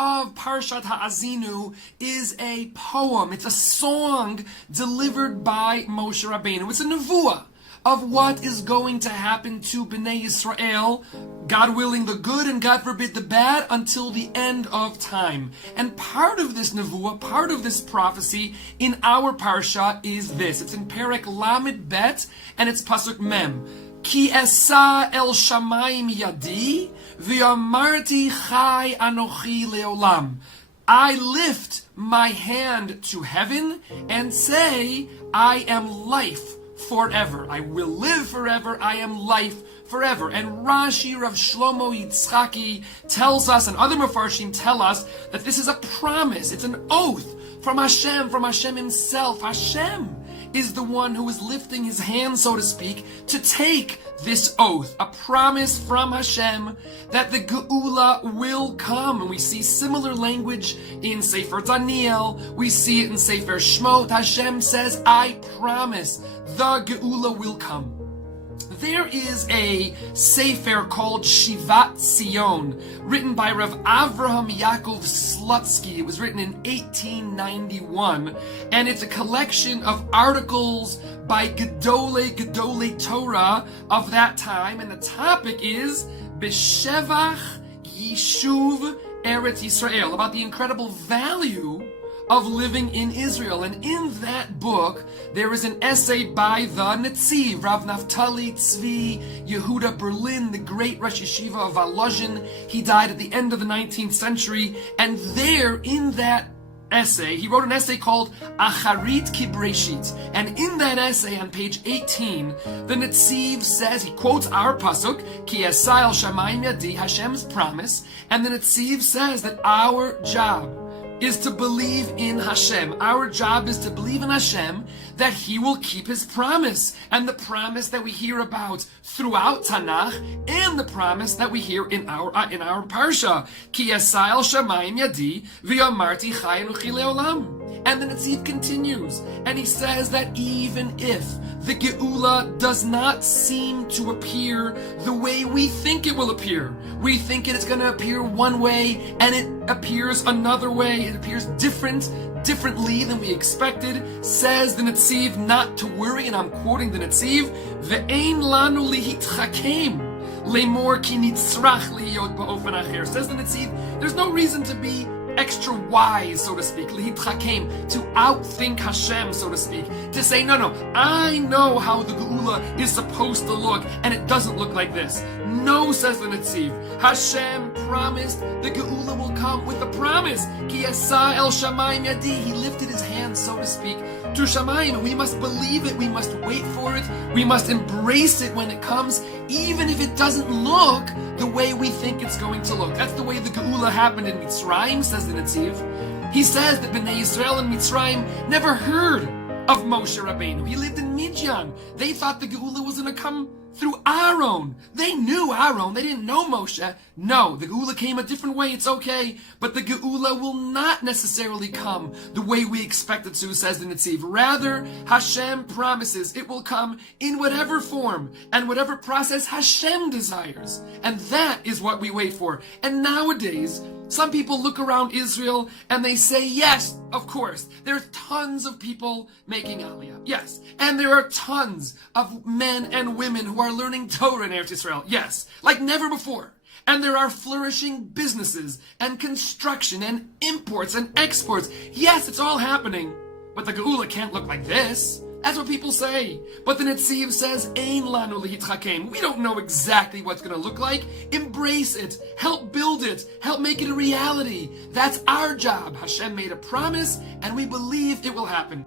of Parshat Ha'azinu is a poem. It's a song delivered by Moshe Rabbeinu. It's a nevuah of what is going to happen to Bnei Yisrael, God willing the good and God forbid the bad, until the end of time. And part of this nevuah, part of this prophecy in our parsha is this. It's in Perek Lamed Bet, and it's Pasuk Mem. Ki esa el shamayim yadi, v'amarti chai anochi leolam. I lift my hand to heaven and say, I am life forever. I will live forever. I am life forever. And Rashi Rav Shlomo Yitzchaki tells us, and other Mefarshim tell us, that this is a promise. It's an oath from Hashem himself. Hashem is the one who is lifting his hand, so to speak, to take this oath, a promise from Hashem that the Geula will come. And we see similar language in Sefer Daniel. We see it in Sefer Shmot. Hashem says, I promise the Geula will come. There is a sefer called Shivat Zion, written by Rav Avraham Yaakov Slutsky. It was written in 1891, and it's a collection of articles by Gedolei Torah of that time, and the topic is B'Shevach Yishuv Eretz Yisrael, about the incredible value of living in Israel. And in that book, there is an essay by the Netziv, Rav Naftali Tzvi Yehuda Berlin, the great Rosh Yeshiva of Volozhin. He died at the end of the 19th century. And there, in that essay, he wrote an essay called Acharit Ki Breshit. And in that essay, on page 18, the Netziv says, he quotes our pasuk, Ki Esai El Shamayim Yadi, Hashem's promise. And the Netziv says that our job is to believe in Hashem. Our job is to believe in Hashem that He will keep His promise, and the promise that we hear about throughout Tanakh, and the promise that we hear in our parsha. Ki esai el shamayim yadi v'yamarti chai anochi leolam. And then Netziv continues, and he says that even if the Geula does not seem to appear the way we think it will appear, we think it is going to appear one way, and it appears another way. It appears differently than we expected. Says the Netziv not to worry, and I'm quoting the Netziv, Ve'ein lanu lihitchakem lemor ki nitzrach liyot ba'ofen acher. Says the Netziv, there's no reason to be extra wise, so to speak, lihitchakem, to outthink Hashem, so to speak, to say, no, I know how the Geula is supposed to look, and it doesn't look like this. No, says the Netziv, Hashem promised the Geula will come with a promise. Ki esai el shamayim yadi, He lifted His hand, so to speak, to Shamayim, and we must believe it, we must wait for it, we must embrace it when it comes, even if it doesn't look the way we think it's going to look. That's the way the Geula happened in Mitzrayim, says the Netziv. He says that Bnei Yisrael and Mitzrayim never heard of Moshe Rabbeinu. He lived in Midian. They thought the Geula was going to come through Aaron. They knew Aaron. They didn't know Moshe. No, the Geula came a different way. It's okay. But the Geula will not necessarily come the way we expect it to, says the Netziv. Rather, Hashem promises it will come in whatever form and whatever process Hashem desires. And that is what we wait for. And nowadays, some people look around Israel and they say, yes, of course, there are tons of people making Aliyah. Yes. And there are tons of men and women who are learning Torah in Eretz Yisrael. Yes. Like never before. And there are flourishing businesses and construction and imports and exports. Yes, it's all happening. But the Geula can't look like this. That's what people say. But the Netziv says, Ein lanu lihitchakem. We don't know exactly what's going to look like. Embrace it. Help build it. Help make it a reality. That's our job. Hashem made a promise, and we believe it will happen.